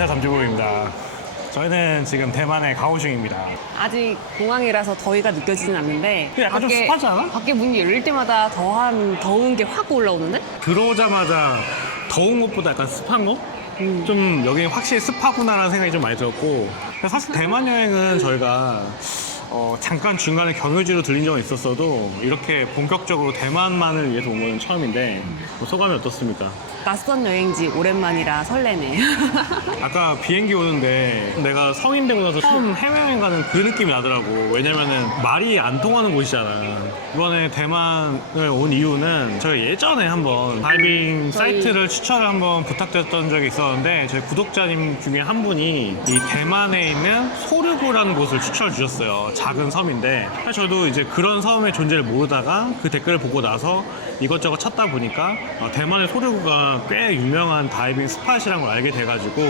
안녕하세요, 담주보입니다. 저희는 지금 대만의 가오슝입니다. 아직 공항이라서 더위가 느껴지진 않는데 약간 좀 습하지 않아? 밖에 문이 열릴 때마다 더운 게 확 올라오는데? 들어오자마자 더운 것보다 약간 습한 거? 좀 여기 확실히 습하구나라는 생각이 좀 많이 들었고, 사실 대만 여행은 저희가 잠깐 중간에 경유지로 들린 적은 있었어도 이렇게 본격적으로 대만만을 위해서 온 건 처음인데 소감이 어떻습니까? 낯선 여행지 오랜만이라 설레네. 아까 비행기 오는데 내가 성인 되고 나서 처음 해외여행 가는 그 느낌이 나더라고. 왜냐면은 말이 안 통하는 곳이잖아. 이번에 대만을 온 이유는 저희가 예전에 한번 다이빙 사이트를 추천을 한번 부탁드렸던 적이 있었는데 저희 구독자님 중에 한 분이 이 대만에 있는 소르구라는 곳을 추천을 주셨어요. 작은 섬인데 사실 저도 이제 그런 섬의 존재를 모르다가 그 댓글을 보고 나서 이것저것 찾다 보니까 대만의 소르구가 꽤 유명한 다이빙 스팟이라는 걸 알게 돼가지고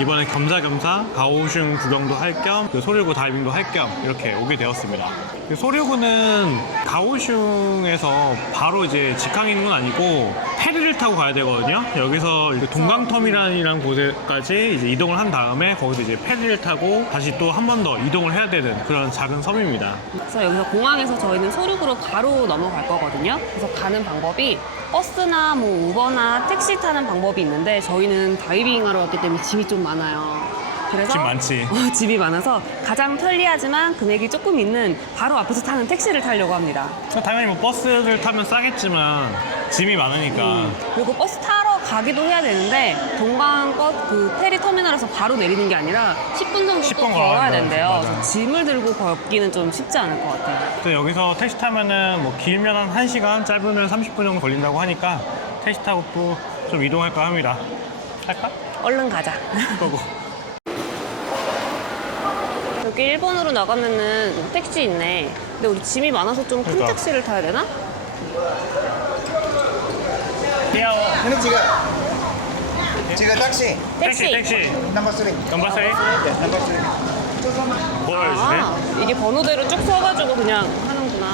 이번에 겸사겸사 가오슝 구경도 할 겸 그 소르구 다이빙도 할 겸 이렇게 오게 되었습니다. 소르구는 가오슝에서 바로 이제 직항이 있는 건 아니고 페리를 타고 가야 되거든요. 여기서 이제 동강터미널이라는 곳에까지 이제 이동을 한 다음에 거기서 이제 페리를 타고 다시 또 한 번 더 이동을 해야 되는 그런 작은 섬입니다. 그래서 여기서 공항에서 저희는 소르구로 바로 넘어갈 거거든요. 그래서 가는 방법이 버스나 뭐 우버나 택시 타는 방법이 있는데 저희는 다이빙하러 왔기 때문에 짐이 좀 많아요. 그래서 짐 많지. 짐이 많아서 가장 편리하지만 금액이 조금 있는 바로 앞에서 타는 택시를 타려고 합니다. 당연히 뭐 버스를 타면 싸겠지만 짐이 많으니까 그리고 버스 타러 가기도 해야 되는데 그 페리 터미널에서 바로 내리는 게 아니라 10분 정도 또 10분 걸어야 걸어야 된대요. 맞아. 그래서 짐을 들고 걷기는 좀 쉽지 않을 것 같아요. 또 여기서 택시 타면은 뭐 길면 한 1시간, 짧으면 30분 정도 걸린다고 하니까 택시 타고 또 좀 이동할까 합니다. 할까? 얼른 가자. 고고. 여기 일본으로 나가면은 택시 있네. 근데 우리 짐이 많아서 좀 큰 그러니까. 택시를 타야 되나? 귀여워. Ini tiga taksi, 택시. 택시. nomor sering. 넘버 3? Ya, nomor sering. 뭘 알려주네? 아, 이게 번호대로 쭉 써가지고 그냥 하는구나.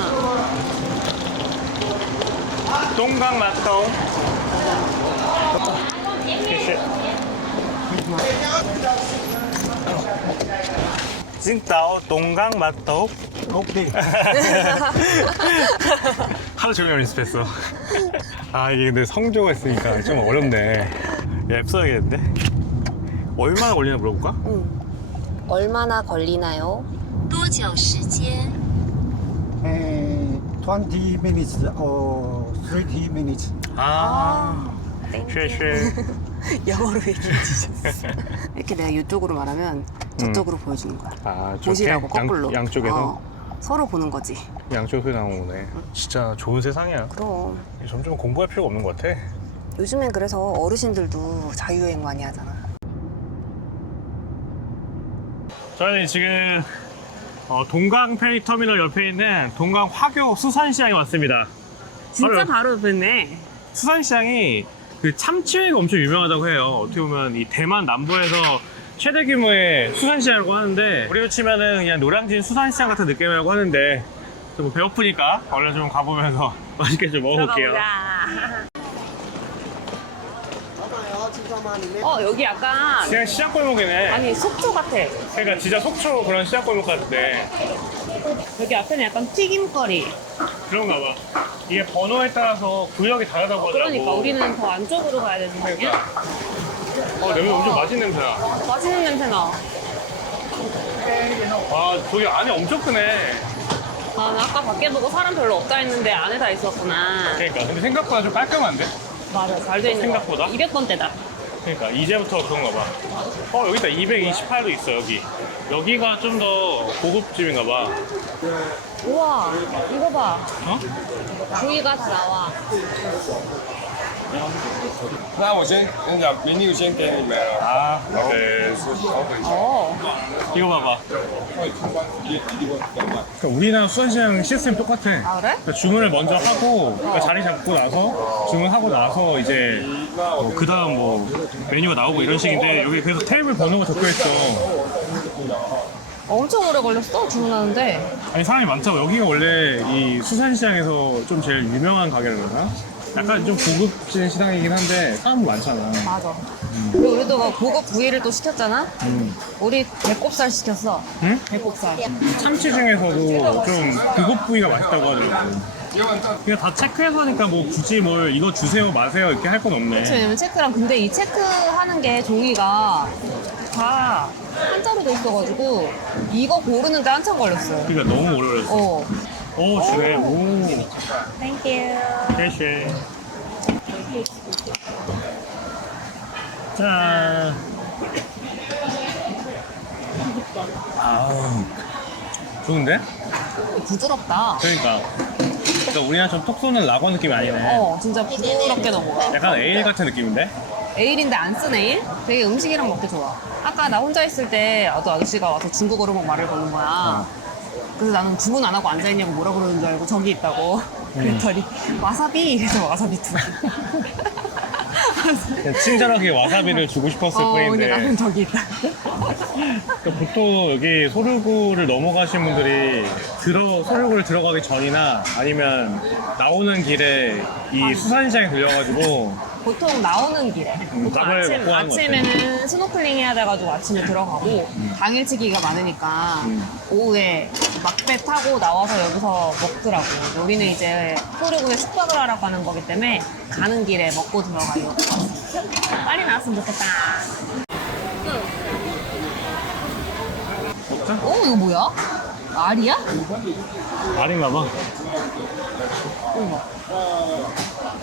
동강 맛동. 택시. 칭따오 동강 맛동. Oke. 하루 종일 연습했어. 아, 이게 근데 성조가 있으니까 좀 어렵네. 앱 써야겠는데? 얼마나 걸리나 물어볼까? 얼마나 걸리나요? 多久时间？ 20 minutes or 30 minutes. 아, 쉐쉐. 영어로 얘기해 주셨어. 이렇게 내가 이쪽으로 말하면 저쪽으로 보여주는 거야. 아, 보시라고 거꾸로. 양쪽에서? 서로 보는 거지. 양쪽에서 나온 거네. 진짜 좋은 세상이야. 그럼 점점 공부할 필요가 없는 것 같아. 요즘엔 그래서 어르신들도 자유여행 많이 하잖아. 저희는 지금 동강 페리 터미널 옆에 있는 동강 화교 수산시장에 왔습니다. 진짜 바로 옆에네. 수산시장이 그 참치회가 엄청 유명하다고 해요. 어떻게 보면 이 대만 남부에서 최대 규모의 수산시장이라고 하는데 우리로 치면은 그냥 노량진 수산시장 같은 느낌이라고 하는데 좀 뭐 배고프니까 얼른 좀 가보면서 맛있게 좀 먹어볼게요. 여기 약간 그냥 시장 골목이네. 아니 속초 같아. 그러니까 진짜 속초 그런 시장 골목 같은데 여기 앞에는 약간 튀김거리. 그런가 봐. 이게 번호에 따라서 구역이 다르다고 하더라고. 그러니까 우리는 더 안쪽으로 가야 되는 거 아니야? 여기 엄청 맛있는 냄새나. 맛있는 냄새 나. 와, 저기 안에 엄청 크네. 아, 나 아까 밖에 보고 사람 별로 없다 했는데 안에 다 있었구나. 그러니까 근데 생각보다 좀 깔끔한데? 맞아, 잘 돼 있는 생각보다? 거. 200번대다. 그러니까 이제부터 그런가 봐. 여기 있다. 228도 있어 여기. 여기가 좀 더 고급집인가 봐. 우와, 이거 봐. 어? 부위가 다 나와. 那我先跟你讲，menu 先给你们了， 아, 然后 네. 是调整一下， 어. 이거 봐봐. 会通关一定会比较慢。 그러니까 우리나라 수산시장 시스템 똑같아. 아, 그래? 그러니까 주문을 먼저 하고 그러니까 자리 잡고 나서 주문하고 나서 이제 그 다음 뭐 메뉴가 나오고 이런 식인데 여기 그래서 테이블 번호가 적혀 있어. 엄청 오래 걸렸어, 주문하는데. 아니 사람이 많다고. 여기가 원래 이 수산시장에서 좀 제일 유명한 가게라나? 약간 좀 고급진 시장이긴 한데 사람 많잖아. 맞아. 그리고 우리도 뭐 고급 부위를 또 시켰잖아? 우리 배꼽살 시켰어. 응? 배꼽살. 참치 중에서도 좀 고급 부위가 맛있다고 하더라고. 그냥 다 체크해서 하니까 뭐 굳이 뭘 이거 주세요 마세요 이렇게 할 건 없네. 왜냐면 체크랑 근데 이 체크하는 게 종이가 다 한자로 돼 있어가지고 이거 고르는데 한참 걸렸어요. 그러니까 너무 오래 걸렸어. 어. 오, 그래. 오. Thank you. 쉐쉐. 자. 아우. 좋은데? 부드럽다. 그러니까. 그러니까 우리랑 좀 톡 쏘는 라거 느낌이 아니네. 진짜 부드럽게 넘어가. 약간 에일 같은 느낌인데? 에일인데 안 쓴 에일? 되게 음식이랑 먹기 좋아. 아까 나 혼자 있을 때 어떤 아저씨가 와서 중국어로 막 말을 거는 거야. 그래서 나는 주문 안 하고 앉아있냐고 뭐라 그러는 줄 알고 저기 있다고. 그랬더니 와사비? 그래서 와사비 두 개. 그냥 친절하게 와사비를 주고 싶었을 근데 뿐인데. 나는 저기 있다. 그러니까 보통 여기 소르구를 넘어가신 분들이 소르구를 들어가기 전이나 아니면 나오는 길에 이 수산시장에 들려가지고 보통 나오는 길에. 보통 밥을 먹고 하는 것 아침에는 스노클링 해야 돼가지고 아침에 들어가고 당일치기가 많으니까 오후에 막배 타고 나와서 여기서 먹더라고. 우리는 이제 소르구에 숙박을 하러 가는 거기 때문에 가는 길에 먹고 들어가요. 빨리 나왔으면 좋겠다. 먹자? 이거 뭐야? 알이야? 알인가 봐.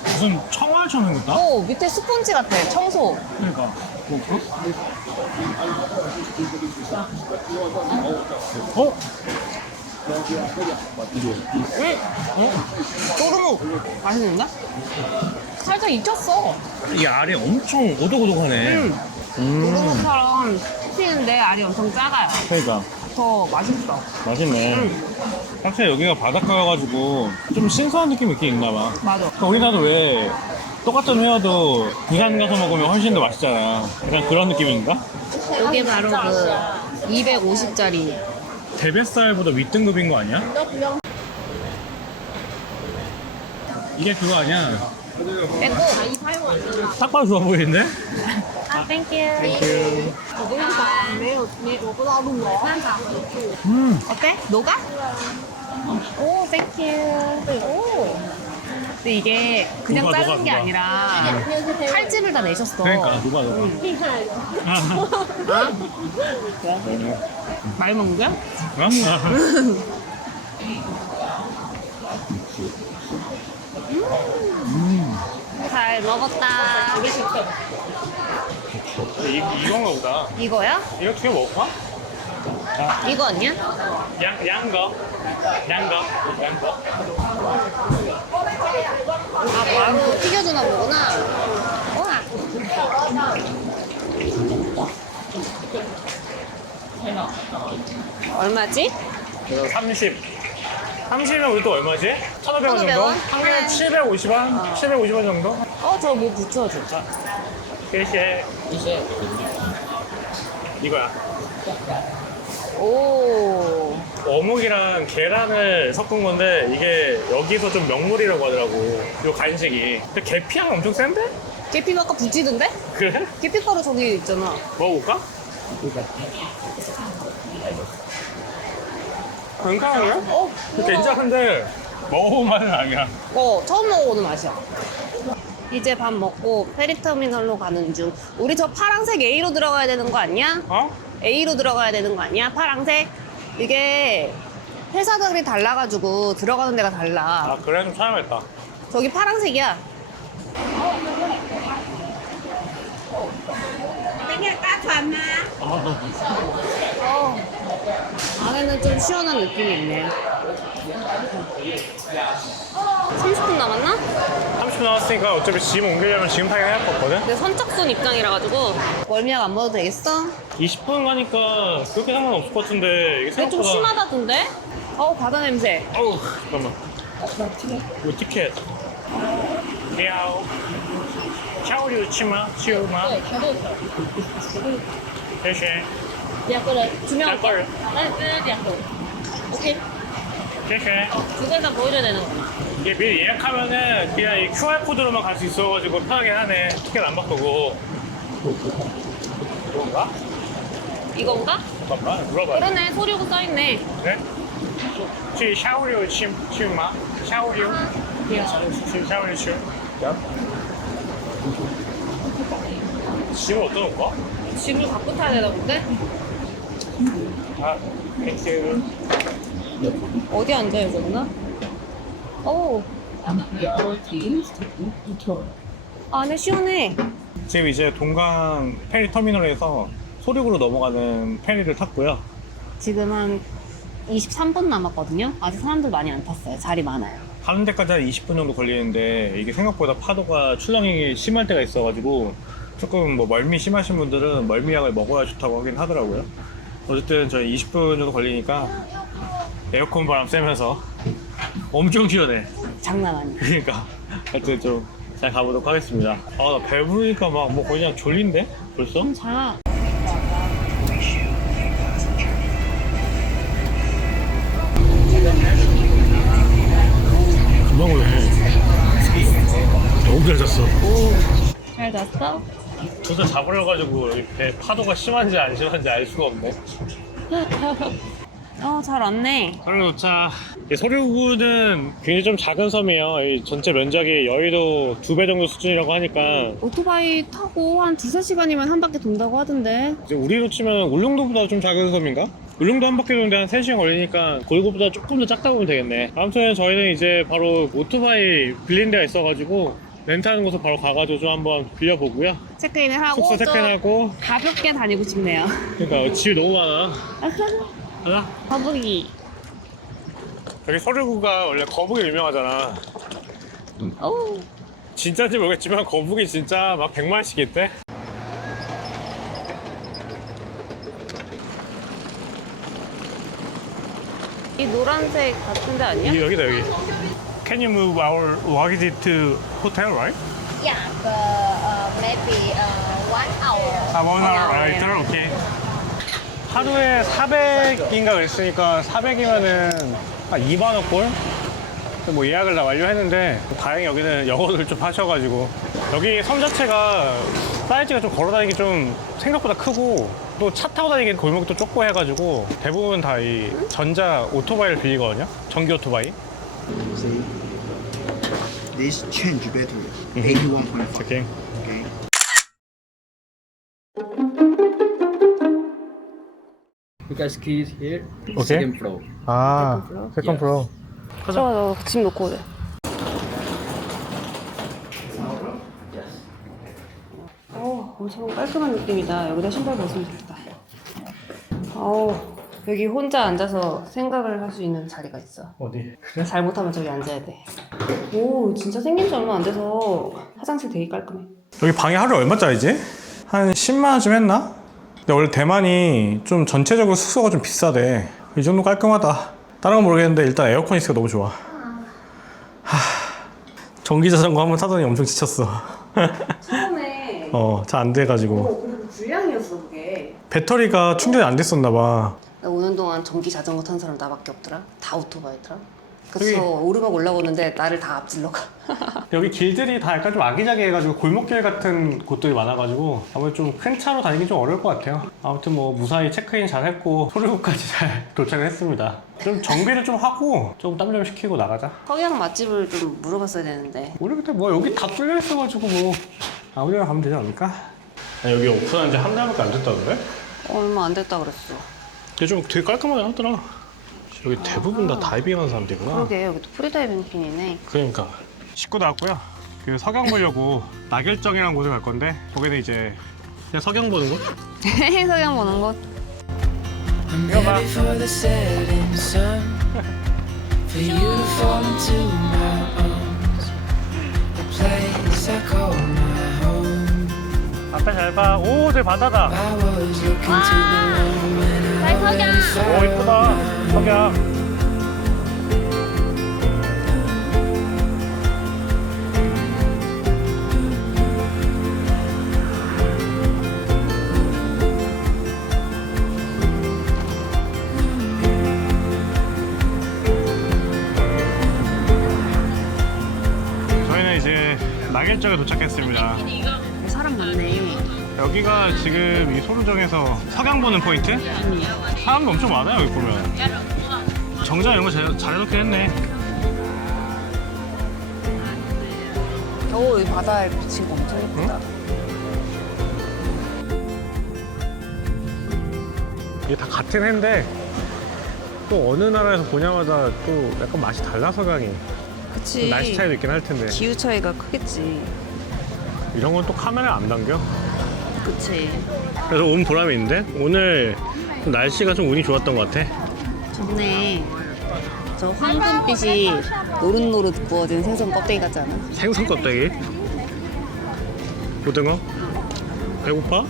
무슨 청알처럼 생겼다? 밑에 스펀지 같아. 청소. 그러니까. 뭐, 어? 소르무. 맛있는데? 살짝 익혔어. 이 알이 엄청 오독오독하네. 소르무처럼 튀는데 알이 엄청 작아요. 그러니까. 더 맛있어. 맛있네. 확실히 여기가 바닷가여가지고 좀 신선한 느낌이 있긴 있나 봐. 맞아. 그러니까 우리나라도 왜 똑같은 회여도 부산 가서 먹으면 훨씬 더 맛있잖아. 약간 그런 느낌인가? 이게 바로 그 250짜리. 대뱃살보다 윗등급인 거 아니야? 이게 그거 아니야? 빼고. 딱 봐도 좋아 보이는데? 땡큐. 땡큐. 어때? 녹아? 오, 땡큐. 오. 근데 이게 그냥 녹아, 자른 녹아, 게 녹아. 아니라 칼집을 다 내셨어. 그러니까 누가 많이 먹는 거야? 잘 먹었다. 이건가 보다. 이거야? 이거 두 개 먹을까? 이거 아니야? 양거. 아, 바로 튀겨주나 보구나. 와. 얼마지? 이거 30. 30이면 우리 또 얼마지? 1,500원 정도? 1,500원? 한 개에 750원? 750원 정도? 저 뭐 붙여줘. 이게 이거야. 오. 어묵이랑 계란을 섞은 건데 이게 여기서 좀 명물이라고 하더라고. 요 간식이. 근데 계피향 엄청 센데? 계피 아까 붙이던데? 그래? 계피가루 저기 있잖아. 먹어볼까? 괜찮아요? 괜찮은데 먹어본 맛은 아니야. 처음 먹어보는 맛이야. 이제 밥 먹고 페리터미널로 가는 중. 우리 저 파란색 A로 들어가야 되는 거 아니야? 어? A로 들어가야 되는 거 아니야? 파란색? 이게 회사들이 달라가지고 들어가는 데가 달라. 아 그래? 좀 찾아야겠다. 저기 파란색이야. 안에는 좀 시원한 느낌이 있네. 30분 남았나? 30분 남았으니까 어차피 짐 옮기려면 지금 타긴 해야 할 거 없거든? 근데 선착순 입장이라 가지고 멀미약 안 먹어도 되겠어? 20분 가니까 그렇게 상관없을 것 같은데 이게 근데 좀 생각보다 심하다던데? 바다 냄새. 어우 잠깐만 이거 티켓 리아오 샤오류 치마 치우마谢谢 두명 짤 걸. 오케이. 谢谢 두 개 다 보여줘야 되는 거야. 이게 미리 예약하면은 그냥 이 QR코드로만 갈 수 있어가지고 편하긴 하네. 티켓 안 바꾸고. 이건가? 이건가? 잠깐만, 물어봐야 돼. 그러네, 소리고 써있네. 네? 去下午有去吗？下午有？去下午有去？짐을 어디다 놓을까? 짐을 갖고 타야 되나 본데? 아, 엑셀. 어디 앉아야 되나? 오. 안에 시원해. 지금 이제 동강 페리 터미널에서 소륙으로 넘어가는 페리를 탔고요. 지금 한 23분 남았거든요. 아직 사람들 많이 안 탔어요. 자리 많아요. 가는 데까지 한 20분 정도 걸리는데 이게 생각보다 파도가 출렁이 심할 때가 있어가지고 조금 뭐 멀미 심하신 분들은 멀미약을 먹어야 좋다고 하긴 하더라고요. 어쨌든 저희 20분 정도 걸리니까 에어컨 바람 쐬면서 엄청 시원해. 장난 아니야. 그러니까 하여튼 좀 잘 가보도록 하겠습니다. 아, 나 배부르니까 막 뭐 그냥 졸린데? 벌써? 자. 금방 오네. 너무 잘 잤어. 잘 잤어? 둘 다 잡으려가지고 배 파도가 심한지 안 심한지 알 수가 없네. 잘 왔네. 하루 도착. 소류구는 굉장히 좀 작은 섬이에요. 이 전체 면적이 여의도 2배 정도 수준이라고 하니까 오토바이 타고 한 2-3시간이면 한 바퀴 돈다고 하던데. 이제 우리로 치면 울릉도보다 좀 작은 섬인가? 울릉도 한 바퀴 도는데 한 3시간 걸리니까 골고보다 조금 더 작다 보면 되겠네. 아무튼 저희는 이제 바로 오토바이 빌린 데가 있어가지고 렌트하는 곳을 바로 가가지고 좀 한번 빌려보고요. 체크인을 하고 숙소 체크인하고. 가볍게 다니고 싶네요. 그러니까 집이 너무 많아. 가자. 거북이. 여기 소류구가 원래 거북이 유명하잖아. 오. 진짜인지 모르겠지만 거북이 진짜 막 100마리씩 있대. 이 노란색 같은 데 아니야? 여기다 여기. Can you move our luggage to hotel, right? Yeah, maybe 1 hour. 1 hour later, okay. 하루에 400인가 그랬으니까 400이면은 한 2만 원꼴? 뭐 예약을 다 완료했는데 다행히 여기는 영어를 좀 하셔가지고 여기 섬 자체가 사이즈가 좀 걸어다니기 좀 생각보다 크고 또 차 타고 다니기 골목도 좁고 해가지고 대부분 다 이 전자 오토바이를 빌리거든요. 전기 오토바이. See, this change battery, 81.5. 오케이. Okay. You guys keys here. Okay. Second floor. 아, 세컨 Yes. 프로. 좋아, 짐 놓고 오래. 엄청 깔끔한 느낌이다. 여기다 신발 벗으면 되겠다. 여기 혼자 앉아서 생각을 할 수 있는 자리가 있어. 어디? 잘못하면 저기 앉아야 돼. 오, 진짜 생긴 지 얼마 안 돼서 화장실 되게 깔끔해. 여기 방이 하루에 얼마짜리지? 한 10만 원쯤 했나? 근데 원래 대만이 좀 전체적으로 숙소가 좀 비싸대. 이 정도 깔끔하다. 다른 건 모르겠는데 일단 에어컨 있으니까 너무 좋아. 전기자전거 한번 타더니 엄청 지쳤어. 처음에 잘 안 돼가지고. 그리고 불량이었어 그게. 배터리가 충전이 안 됐었나 봐. 나 오는 동안 전기 자전거 탄 사람 나밖에 없더라. 다 오토바이더라. 여기- 그래서 오르막 올라오는데 나를 다 앞질러 가. 여기 길들이 다 약간 좀 아기자기해가지고 골목길 같은 곳들이 많아가지고 아무래도 좀 큰 차로 다니기 좀 어려울 것 같아요. 아무튼 뭐 무사히 체크인 잘 했고 소류구까지 잘 도착을 했습니다. 좀 정비를 좀 하고 좀 땀 좀 식히고 나가자. 석양 맛집을 좀 물어봤어야 되는데. 우리 그때 뭐 여기 다 뚫려 있어가지고 뭐 아무 데나 가면 되지 않을까? 여기 오픈한 지 한 달밖에 안 됐다던데? 얼마 안 됐다 그랬어. 근데 좀 되게 깔끔하게 하더라. 여기 대부분 다 다이빙 하는 사람들이구나. 그러게 여기도 프리다이빙 핀이네. 그러니까 씻고 나왔고요. 그 석양 보려고 낙일정이라는 곳에 갈 건데 거기는 이제 그냥 석양 보는 곳? 석양 보는 곳. I'm ready for the setting sun, for you to fall into my arms, the place I call my home. 앞에 잘 봐. 오, 저기 바다다. I was looking to belong when I already 오, found 이쁘다. 석양. 지역에 도착했습니다. 사람 많네. 여기가 지금 이 소르정에서 석양 보는 포인트? 사람도 엄청 많아요, 여기 보면. 정장 이런 거 잘 해놓긴 했네. 오, 이 바다에 비친 거 엄청 예쁘다. 이게 다 같은 해인데 또 어느 나라에서 보냐마다 또 약간 맛이 달라, 석양이. 그치. 날씨 차이도 있긴 할 텐데. 기후 차이가 크겠지. 이런 건 또 카메라에 안 담겨? 그치. 그래서 온 보람이 있는데 오늘 좀 날씨가 좀 운이 좋았던 것 같아. 좋네. 저 황금빛이 노릇노릇 구워진 생선 껍데기 같지 않아? 생선 껍데기, 고등어. 배고파?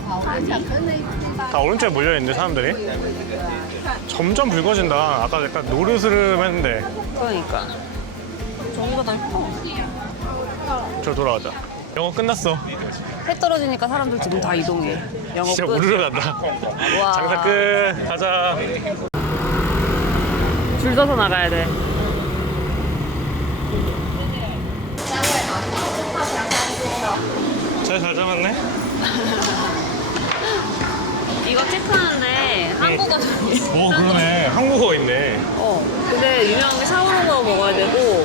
다 오른쪽에 몰려있는데 사람들이 점점 붉어진다. 아까 약간 노르스름했는데. 그러니까. 저기가 더 예뻐. 저 돌아가자. 영어 끝났어. 해 떨어지니까 사람들 지금 다 이동해. 영어 진짜 끝. 우르르 간다. 와. 장사 끝. 가자. 줄 서서 나가야 돼. 잘 잡았네. 이거 체크하는데 한국어잖아. 그러네. 한국어 있네. 근데 유명한 게 샤오롱바오 먹어야 되고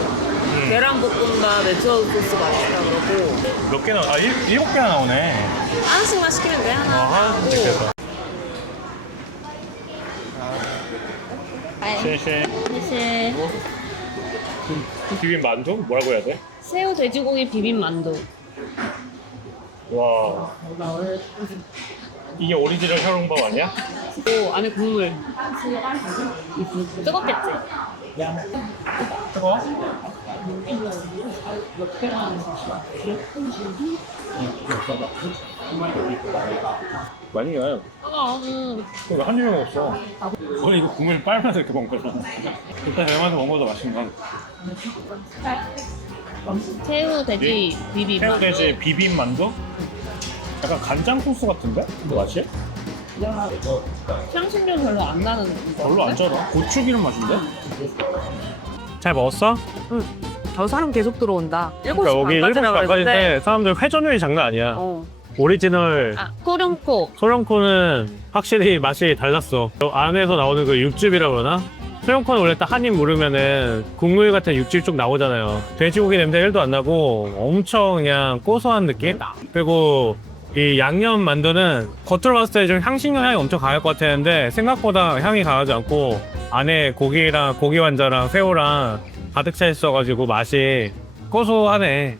계란볶음밥 매트아웃 소스 맛있다 그러고 몇 개나? 7개나 나오네. 하나씩만 시키면 돼. 하나 하나씩 시켜서. 쉐쉐. 비빔 만두? 뭐라고 해야 돼? 새우 돼지고기 비빔 만두. 와. 이게 오리지널 샤오롱밥 아니야? 오, 안에 국물. 뜨겁겠지? 뜨거워? 맛있네. 왜한 입에 먹었어? 원래 이거 국물 빨면서 이렇게 먹는 거잖아. 일단 내맛에 먹은 거보다 맛있는 건 새우 돼지 비빔 만두. 새우돼지 비빔 만두? 약간 간장 소스 같은데? 그 맛이? 향신료 별로 안 나는 별로 안 짜다. 고추기름 맛인데? 잘 먹었어? 저 사람 계속 들어온다. 7시 그러니까 여기 7시 반까지인데 사람들 회전율이 장난 아니야. 오리지널 소룡코. 소령코는 확실히 맛이 달랐어. 저 안에서 나오는 그 육즙이라 그러나? 소령코는 원래 딱 한 입 물으면은 국물 같은 육즙 쭉 나오잖아요. 돼지고기 냄새 1도 안 나고 엄청 그냥 고소한 느낌? 그리고 이 양념 만두는 겉으로 봤을 때 좀 향신료 향이 엄청 강할 것 같았는데 생각보다 향이 강하지 않고 안에 고기랑 고기 완자랑 새우랑 가득 차 있어가지고 맛이 고소하네.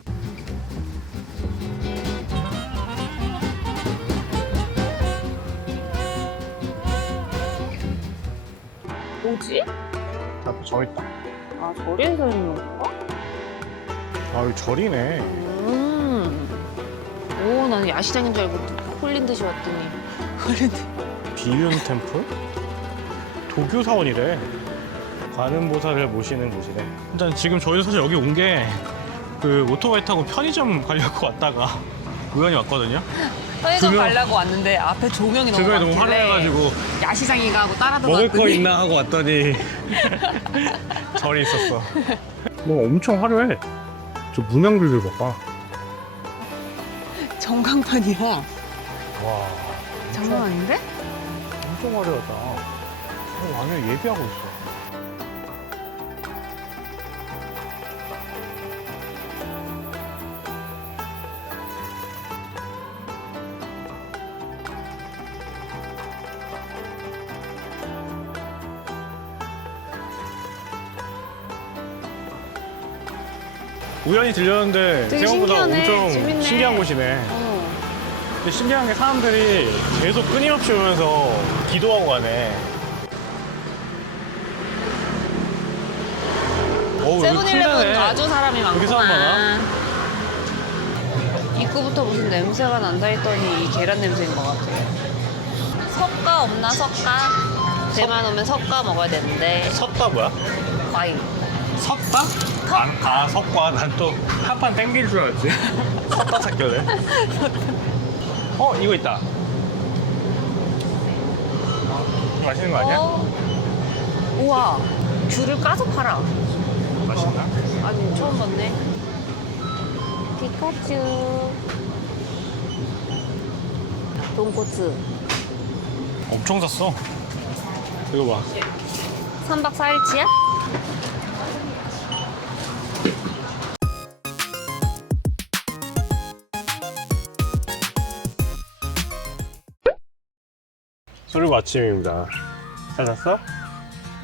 뭐지? 앞에 절 있다. 아, 절에 서 있는 건가? 아, 여기 절이네. 오, 나는 야시장인 줄 알고 홀린 듯이 왔더니 비윤 템플? 도교 사원이래. 관음보살을 모시는 곳이래. 일단 지금 저희도 사실 여기 온 게 그 오토바이 타고 편의점 가려고 왔다가 우연히 왔거든요. 편의점 조명- 가려고 왔는데 앞에 조명이 너무 조명이 너무 많길래 화려해가지고 야시장인가 하고 따라 먹을 들어갔더니 거 있나 하고 왔더니 절이 있었어. 뭐 엄청 화려해. 저 문양들들 봐봐. 전광판이야. 와, 장난 아닌데? 엄청 화려하다. 안에 예비하고 있어. 우연히 들렸는데 되게 생각보다 신기하네. 엄청 재밌네. 신기한 곳이네. 근데 신기한 게 사람들이 계속 끊임없이 오면서 기도하고 가네. 어우, 여기 세븐일레븐 큰데네. 아주 사람이 여기 사람 많구나. 입구부터 무슨 냄새가 난다 했더니 이 계란 냄새인 것 같아. 석가 없나, 석가? 대만 오면 석가 먹어야 되는데. 섰다 뭐야? 과일. 섰다? 아, 석과. 난 또 한판 땡길 줄 알았지. 섰다 찾길래. 이거 있다. 이거 맛있는 거 아니야? 우와, 귤을 까서 팔아. 맛있나? 아니, 처음 봤네. 피카츄. 돈코츠. 엄청 샀어. 이거 봐. 3박 4일치야? 그리고 아침입니다. 잘 잤어?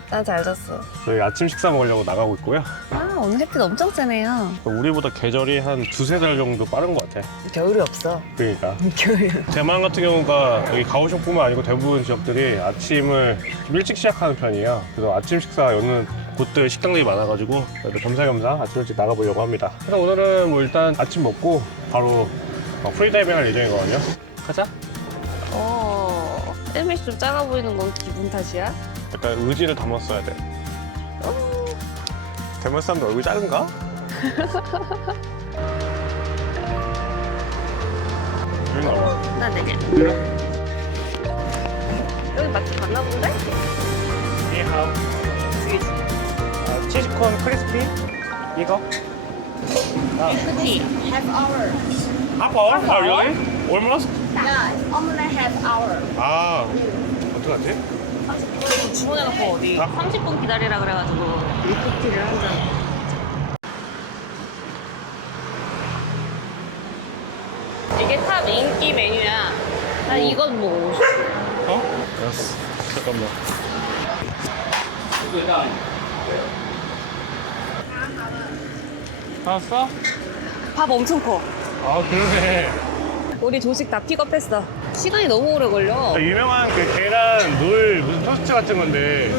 난 잘 잤어. 저희 아침 식사 먹으려고 나가고 있고요. 아, 오늘 햇빛 엄청 세네요. 우리보다 계절이 한 두세 달 정도 빠른 것 같아. 겨울이 없어. 그러니까. 겨울이. 대만 같은 경우가 여기 가오슝뿐만 아니고 대부분 지역들이 아침을 좀 일찍 시작하는 편이에요. 그래서 아침 식사 여는 곳들 식당들이 많아가지고 그래도 겸사겸사 아침 일찍 나가보려고 합니다. 그래서 오늘은 뭐 일단 아침 먹고 바로 프리다이빙 할 예정이거든요. 가자. 헬멧이 좀 작아 보이는 건 기분 탓이야? 약간 의지를 담았어야 돼. 대만 사람들 얼굴 작은가? 여기 나와. 나 되게. 여기 맛집 갔나 본데? 니하오. 치즈콘 크리스피? 이거? 크기. Half hour. Half hour? Oh, really? Almost? Yeah, only half hour. 아, 어떡하지? 주문해놓고 어디 30분 기다리라 그래가지고 밀크티를 한 잔. 이게 탑 인기 메뉴야. 난 이건 먹고 싶어. 어? 알았어. 잠깐만. 알았어? 밥 엄청 커. 아, 그러네. 우리 조식 다 픽업했어. 시간이 너무 오래 걸려. 유명한 그 계란 물 무슨 토스트 같은 건데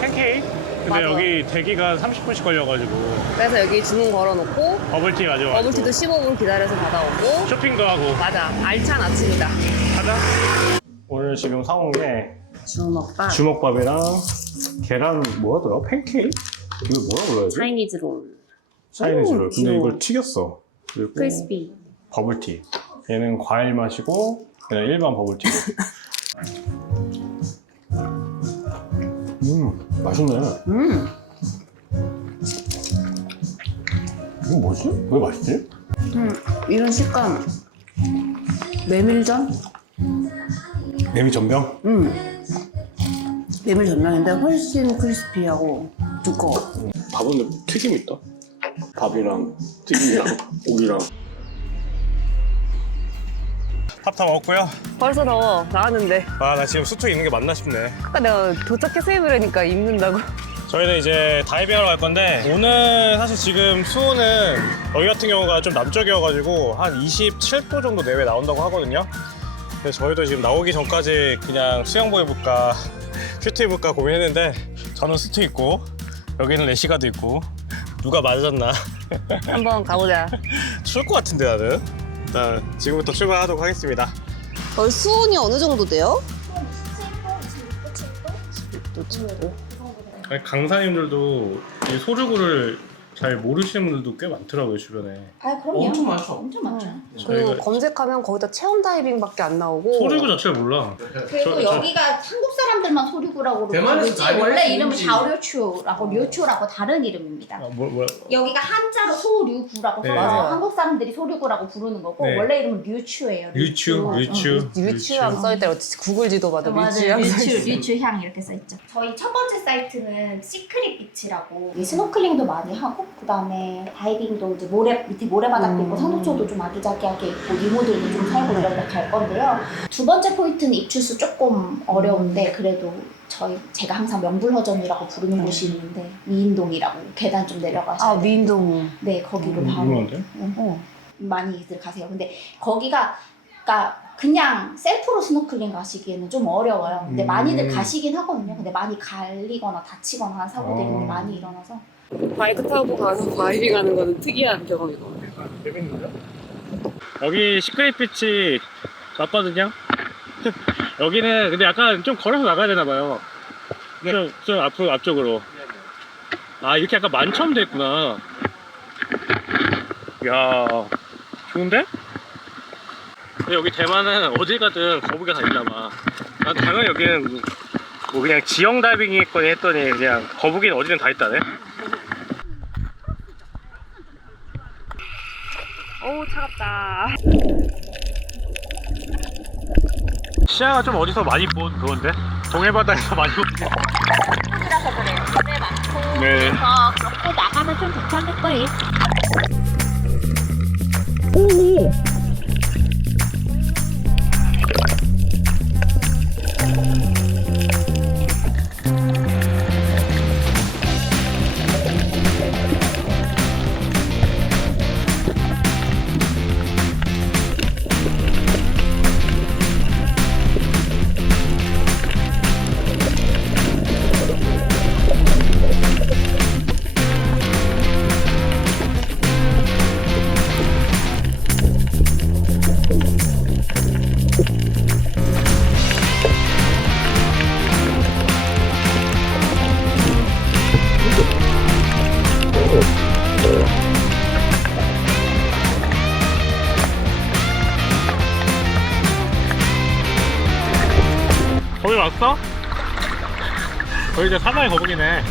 팬케이크? 근데 맞아. 여기 대기가 30분씩 걸려가지고 그래서 여기 주문 걸어놓고 버블티 가져와가지고 버블티도 15분 기다려서 받아오고. 쇼핑도 하고 맞아. 알찬 아침이다. 가자. 오늘 지금 사온 게 주먹밥. 주먹밥이랑 계란 뭐하더라? 팬케이크? 이거 뭐라 불러야지? 차이니즈 롤. 차이니즈 롤. 근데 귀여워. 이걸 튀겼어. 그리고 크리스피. 버블티. 얘는 과일 맛이고 얘는 일반 버블티. 맛있네. 이거 뭐지? 왜 맛있지? 이런 식감. 메밀전? 메밀 전병? 메밀 전면인데 훨씬 크리스피하고 두꺼워. 밥은 튀김 있다. 밥이랑 튀김이랑 고기랑. 밥 다 먹었고요. 벌써 더워. 나왔는데. 아, 나 지금 수트 입는 게 맞나 싶네. 아까 내가 도착해서 입으려니까 입는다고. 저희는 이제 다이빙하러 갈 건데 오늘 사실 지금 수온은 여기 같은 경우가 좀 남쪽이어가지고 한 27도 정도 내외 나온다고 하거든요. 그래서 저희도 지금 나오기 전까지 그냥 수영복 입을까 슈트 입을까 고민했는데 저는 수트 입고 여기는 레시가드 입고 누가 맞았나 한번 가보자. 추울 것 같은데 나는. 일단 지금부터 출발하도록 하겠습니다. 수온이 어느 정도 돼요? 아니, 강사님들도 이 소르구를 잘 모르시는 분들도 꽤 많더라고요 주변에. 아, 그럼요. 엄청 많죠. 엄청 많죠. 그리고 검색하면 거기다 체험 다이빙밖에 안 나오고. 소르구 자체를 몰라. 그리고 여기가 한국 사람들만 소류구라고 부르지 원래 이름은 자오류추라고 류추라고 다른 이름입니다. 여기가 한자로 소류구라고 써서 맞아요. 한국 사람들이 소류구라고 부르는 거고 네. 원래 이름은 류추예요. 류추함 써있더라고. 구글 지도 봐도 맞아요. 류추함 써있어. 류추향 이렇게 써있죠. 저희 첫 번째 사이트는 시크릿 비치라고 스노클링도 많이 하고 그다음에 다이빙도 이제 밑에 모래바닥도 있고 산호초도 좀 아기자기하게 있고 이모들도 좀 살고 이런 데 갈 건데요. 두 번째 포인트는 입출수 조금 어려운데 그래도 제가 항상 명불허전이라고 부르는 곳이 있는데 미인동이라고 계단 좀 내려가서 아, 미인동. 네 거기로 바로 유명한데? 많이들 가세요. 근데 거기가 그냥 셀프로 스노클링 가시기에는 좀 어려워요. 근데 많이들 가시긴 하거든요. 근데 많이 갈리거나 다치거나 하는 사고들이 많이 일어나서 바이크 타고 가서 다이빙 하는 거는 특이한 경험이고. 여기 시크릿 비치 맞거든요. 여기는 근데 약간 좀 걸어서 나가야 되나 봐요. 좀 앞쪽으로. 아, 이렇게 약간 만처럼 돼 있구나. 이야, 좋은데? 근데 여기 대만은 어딜 가든 거북이가 다 있나 봐. 난 당연히 여기는 뭐 그냥 지형 다이빙이 있거니 했더니 그냥 거북이는 어디든 다 있다네. 왔다. 시야가 좀 어디서 많이 본 그건데? 동해바다에서 많이 본. 이라서 그래요. 물에 많고 네. 그래서 그렇고 나가면 좀 괜찮을 거예요. 거기 왔어? 거기 이제 사나이 거북이네.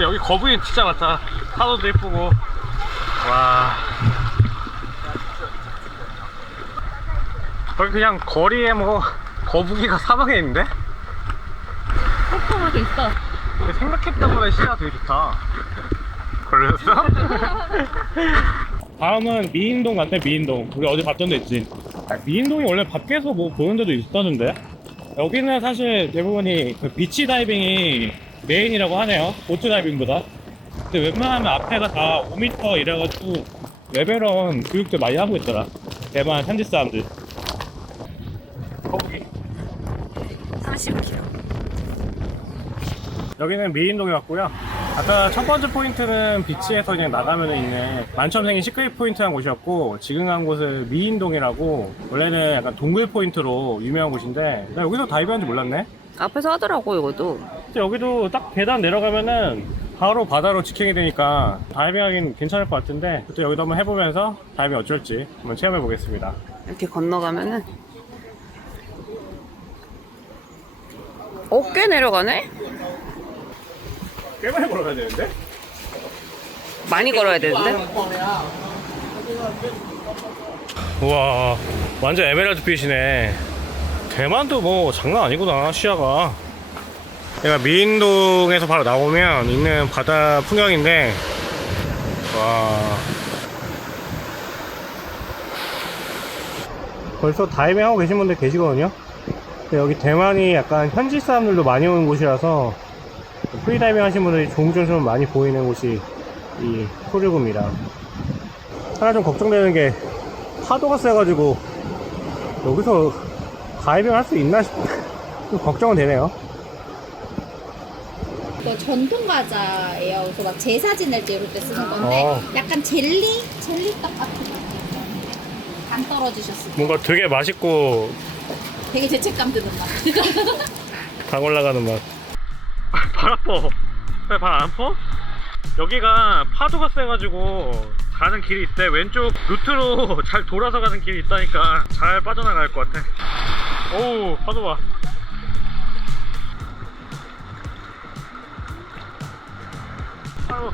여기 거북이 진짜 많다. 파도도 예쁘고. 와. 여기 그냥 거리에 뭐 거북이가 사방에 있는데? 꼼꼼하게 있어. 근데 생각했던 거보다 시야가 되게 좋다. 걸렸어? 다음은 미인동 같아. 미인동. 우리 어제 봤던 데 있지. 미인동이 원래 밖에서 뭐 보는 데도 있었는데 여기는 사실 대부분이 그 비치 다이빙이 메인이라고 하네요. 보트 다이빙보다. 근데 웬만하면 앞에가 다 5m 이래가지고 레벨원 교육도 많이 하고 있더라. 대만 현지 사람들. 거북이 30km. 여기는 미인동에 왔고요. 아까 첫 번째 포인트는 비치에서 그냥 나가면 있는 만점생인 시크릿 포인트한 곳이었고, 지금 간 곳은 미인동이라고 원래는 약간 동굴 포인트로 유명한 곳인데 나 여기서 다이브하는지 몰랐네. 앞에서 하더라고 이것도. 근데 여기도 딱 계단 내려가면은 바로 바다로 직행이 되니까 다이빙하기는 괜찮을 것 같은데 또 여기도 한번 해보면서 다이빙 어쩔지 한번 체험해 보겠습니다. 이렇게 건너가면은 꽤 내려가네? 꽤 많이 걸어가야 되는데? 많이 걸어야 되는데? 우와, 완전 에메랄드 빛이네. 대만도 뭐 장난 아니구나, 시야가. 내가 미인동에서 바로 나오면 있는 바다 풍경인데, 와. 벌써 다이빙 하고 계신 분들 계시거든요. 근데 여기 대만이 약간 현지 사람들도 많이 오는 곳이라서 프리다이빙 하신 분들이 종종 좀 많이 보이는 곳이 이 토류구입니다. 하나 좀 걱정되는 게 파도가 세가지고 여기서 다이빙 할 수 있나 좀 걱정은 되네요. 이거 전통 과자예요. 그래서 막 제사 지낼 때 이럴 때 쓰는 건데 약간 젤리떡 같은 거. 간 떨어지셨을 때 뭔가 되게 맛있고 되게 죄책감 드는 맛. 당 올라가는 맛. 발 아파. 왜 발 안 아파? 여기가 파도가 세가지고 가는 길이 있대. 왼쪽 루트로 잘 돌아서 가는 길이 있다니까 잘 빠져나갈 것 같아. 오우, 파도 봐. 아유.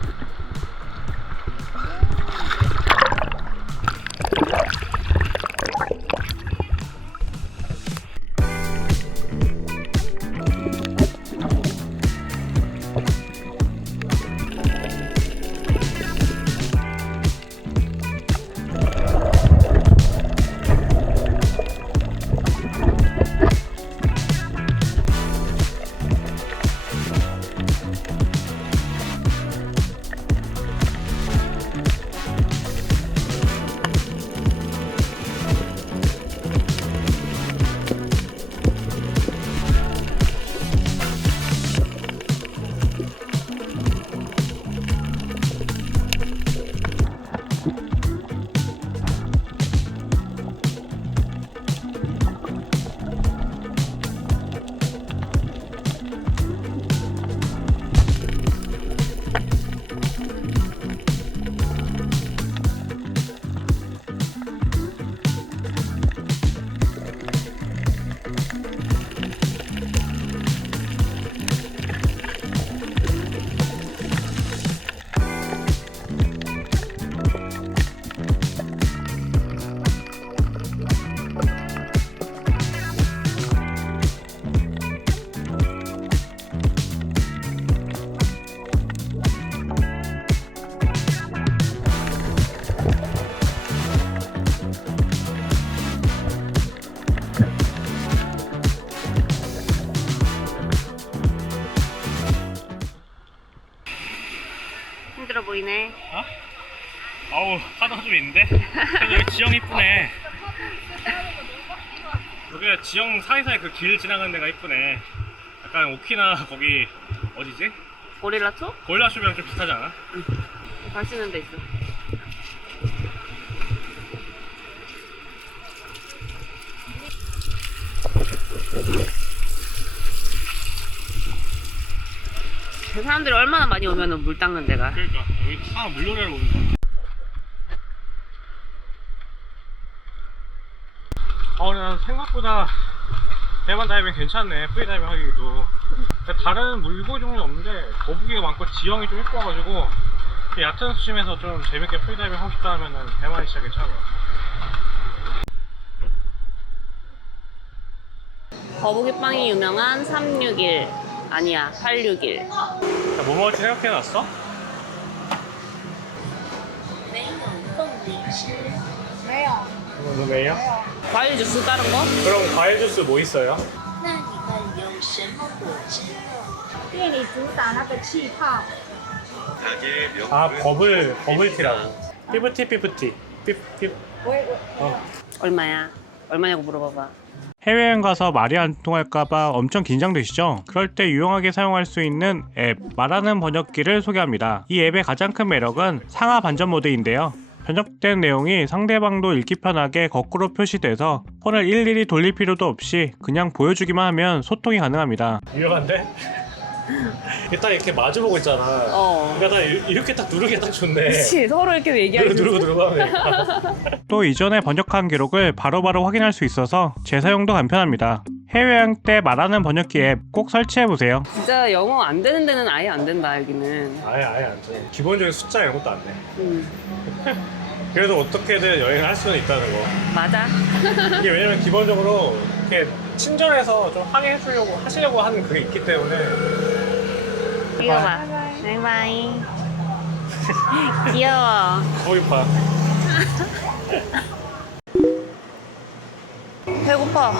보이네. 아우 파도가 좀 있는데? 그래도 여기 지형 이쁘네. 여기가 지형 사이사이 그 길 지나가는 데가 이쁘네. 약간 오키나 거기 어디지? 고릴라 투? 고릴라쇼랑 좀 비슷하지 않아? 갈 수 있는 데 있어. 그 사람들이 얼마나 많이 오면은 물 닦는 데가. 그러니까 여기 다 물놀이하러 오는 거야. 난 생각보다 대만 다이빙 괜찮네. 프리다이빙 하기도. 다른 물고기 종류는 없는데 거북이가 많고 지형이 좀 이뻐가지고 얕은 수심에서 좀 재밌게 프리다이빙 하고 싶다 하면은 대만이 진짜 괜찮은 것 같아. 거북이빵이 유명한 361 아니야 861. 뭐 먹을지 생각해놨어? 너 메이요? 과일 주스 다른 거? 그럼 과일 주스 뭐 있어요? 店里主打那个气泡。 아 버블티라고. 피프티. 얼마야? 얼마냐고 물어봐봐. 해외여행 가서 말이 안 통할까봐 엄청 긴장되시죠? 그럴 때 유용하게 사용할 수 있는 앱 말하는 번역기를 소개합니다. 이 앱의 가장 큰 매력은 상하 반전 모드인데요. 번역된 내용이 상대방도 읽기 편하게 거꾸로 표시돼서 폰을 일일이 돌릴 필요도 없이 그냥 보여주기만 하면 소통이 가능합니다. 유용한데? 일단 이렇게 마주보고 있잖아. 그러니까 이렇게 딱 누르기 딱 좋네. 그치, 서로 이렇게 얘기하지. 누르고 하면 또 이전에 번역한 기록을 바로바로 확인할 수 있어서 재사용도 간편합니다. 해외여행 때 말하는 번역기 앱 꼭 설치해보세요. 진짜 영어 안 되는 데는 아예 안 된다 여기는. 아예 안 돼. 기본적인 숫자 이런 것도 안 돼. 그래도 어떻게든 여행을 할 수는 있다는 거. 맞아. 이게 왜냐면 기본적으로 이렇게 친절해서 좀 하시려고 하는 그게 있기 때문에. 이거 봐. 바이바이. 귀여워. 거기파. 배고파.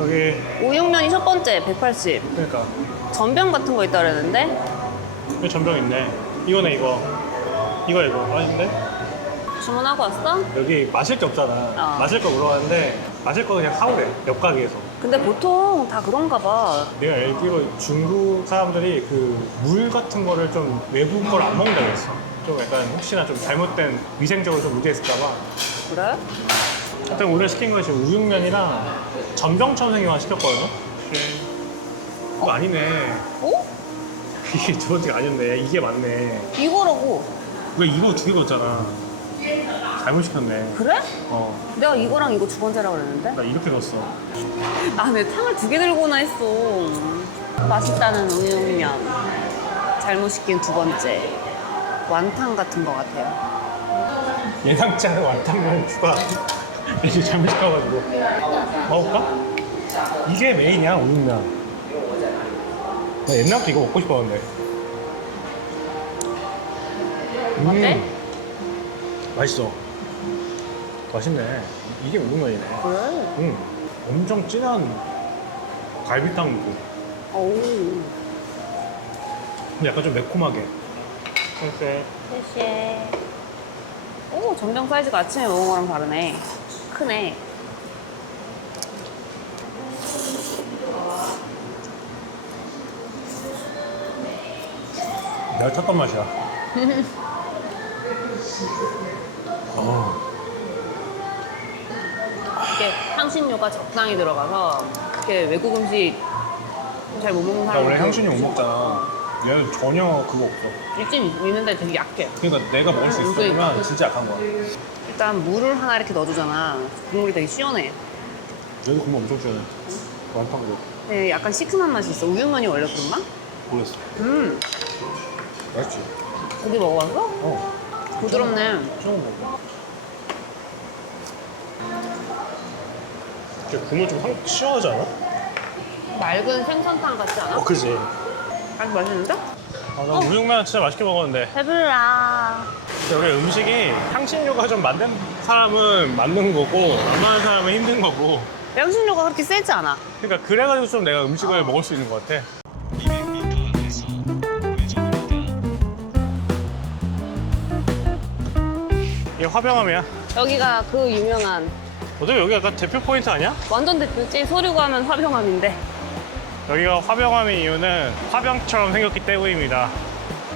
여기 우육면이 첫 번째 180. 그러니까 전병 같은 거 있다 그랬는데. 여기 전병 있네. 이거네 이거 맛있는데? 주문하고 왔어? 여기 마실 게 없잖아. 마실 거 물어봤는데 마실 거 그냥 사오래. 옆 가게에서. 근데 보통 다 그런가 봐. 내가 알기로 중국 사람들이 그 물 같은 거를 좀 외부 걸 안 먹는다고 했어. 좀 약간 혹시나 좀 잘못된 위생적으로 좀 문제있을까봐. 그래? 하여튼 오늘 시킨 것이 우육면이랑 전병천생이만 시켰거든요. 그거 아니네. 어? 이게 두 번째가 아니었네. 이게 맞네. 이거라고. 왜 이거 두 개 넣었잖아. 잘못 시켰네. 그래? 내가 이거랑 이거 두 번째라고 그랬는데? 나 이렇게 넣었어. 아, 왜 탕을 2개 들고나 했어. 맛있다는 우육면. 잘못 시킨 두 번째. 완탕 같은 거 같아요. 예상치 않은 완탕면 추가. 이게 잘못 시켜가지고. 먹을까? 이게 메인이야, 우육면. 나 옛날부터 이거 먹고 싶었는데. 어때? 맛있어. 맛있네. 이게 우육면이네. 그래? 엄청 진한 갈비탕 느낌. 오. 근데 약간 좀 매콤하게. 쎄. 쉐쉐. 오, 전병 사이즈가 아침에 먹은 거랑 다르네. 크네. 내가 찾던 맛이야. 이게 향신료가 적당히 들어가서 이렇게 외국 음식 잘 못 먹는 나 사람이 원래 향신료 못 먹잖아. 얘는 전혀 그거 없어. 일진 있는데 되게 약해. 그러니까 내가 먹을 수 있으면 진짜 약한 거야. 일단 물을 하나 이렇게 넣어주잖아. 국물이 되게 시원해. 얘도 국물 엄청 시원해. 완탕도. 근데 약간 시큼한 맛이 있어. 우육면이 원래 그런가? 모르겠어. 맛있지? 고기 먹어봤어? 어. 부드럽네. 처음 먹어. 국물 좀 시원하지 않아? 맑은 생선탕 같지 않아? 그지. 아주 맛있는데? 나 우육면 진짜 맛있게 먹었는데. 배불러. 여기 음식이 향신료가 좀 만든 사람은 맞는 거고 안 맞는 사람은 힘든 거고. 향신료가 그렇게 세지 않아. 그러니까 그래가지고 좀 내가 음식을 먹을 수 있는 것 같아. 이게 화병암이야. 여기가 그 유명한 어차피 여기 약간 대표 포인트 아니야? 완전 대표지. 소류구 하면 화병암인데. 여기가 화병암인 이유는 화병처럼 생겼기 때문입니다.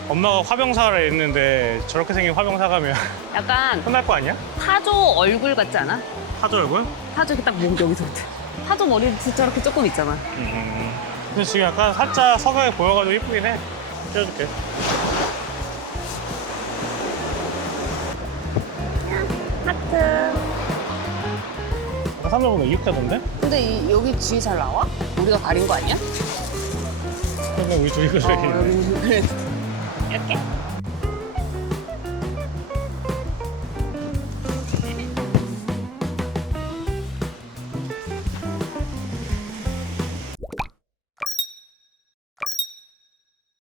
엄마가 화병사를 했는데 저렇게 생긴 화병사 가면 약간 혼날 거 아니야? 타조 얼굴 같지 않아? 타조 얼굴? 타조 이렇게 딱 목 여기서부터. 타조 머리 저렇게 조금 있잖아. 근데 지금 약간 살짝 서서히 보여가지고 이쁘긴 해. 찍어줄게. 하트. 아까 사람들보다 이육하던데? 근데 여기 뒤에 잘 나와? 우리가 가린 거 아니야? 그러면 우리 둘이 그래. 여기 이렇게?